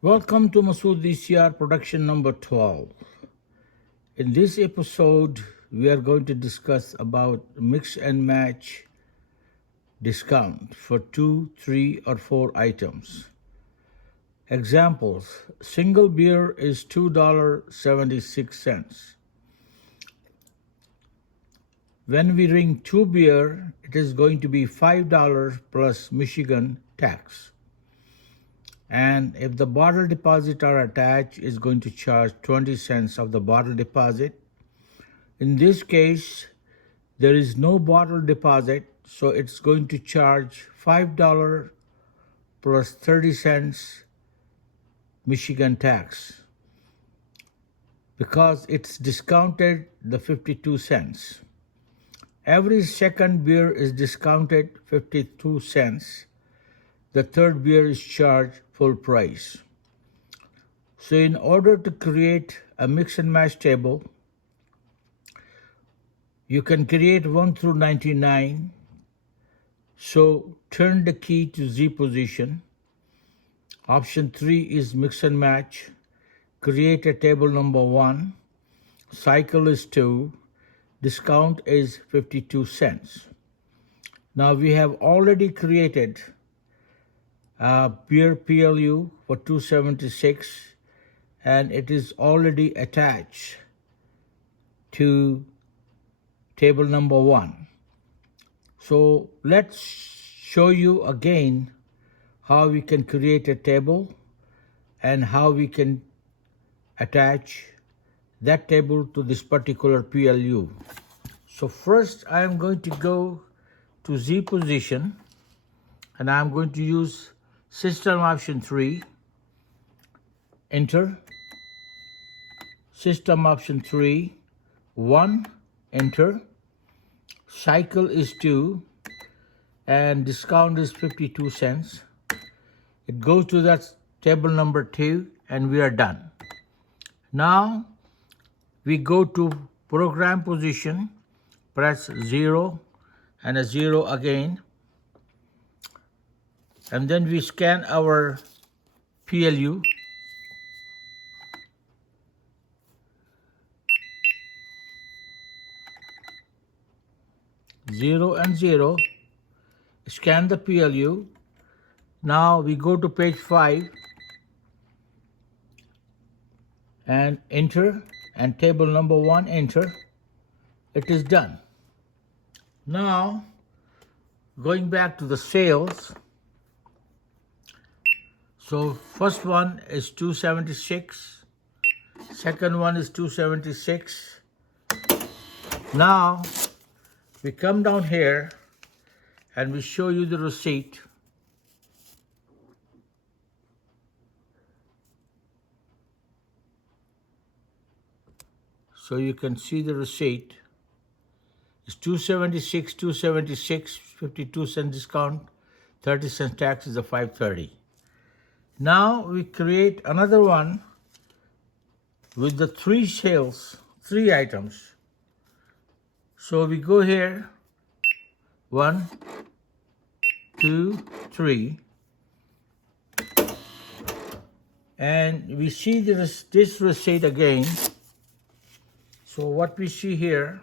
Welcome to Masud DCR production number 12. In this episode, we are going to discuss about mix and match discount for 2, 3, or 4 items. Examples: single beer is $2.76. When we ring 2 beer, it is going to be $5 plus Michigan tax. And if the bottle deposit are attached, is going to charge 20 cents of the bottle deposit. In this case, there is no bottle deposit, so it's going to charge $5 plus 30 cents Michigan tax because it's discounted the 52 cents. Every second beer is discounted 52 cents. The third beer is charged full price. So in order to create a mix and match table, you can create 1 through 99. So turn the key to Z position. Option 3 is mix and match. Create a table number 1. Cycle is 2. Discount is 52 cents. Now we have already created beer PLU for 276, and it is already attached to table number 1. So let's show you again how we can create a table and how we can attach that table to this particular PLU. So first I am going to go to Z position, and I am going to use System option 3, enter. System option 3, 1, enter. Cycle is 2, and discount is 52 cents. It goes to that table number 2, and we are done. Now we go to program position, press 0 and a 0 again. And then we scan our PLU. Zero and 0. Scan the PLU. Now we go to page 5 and enter, and table number 1, enter. It is done. Now going back to the sales. So first one is 276, second one is 276. Now we come down here and we show you the receipt. So you can see the receipt. It's 276, 276, 52 cent discount, 30 cent tax is a 530. Now we create another one with the 3 sales, 3 items. So we go here, 1, 2, 3, and we see this receipt again. So what we see here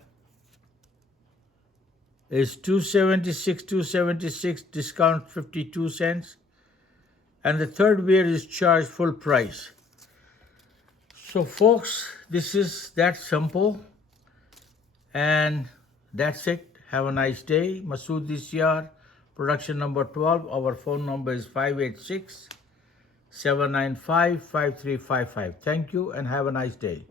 is 276, 276, discount 52 cents. And the third beer is charged full price. So folks, this is that simple. And that's it. Have a nice day. Masud DCR, production number 12. Our phone number is 586-795-5355. Thank you and have a nice day.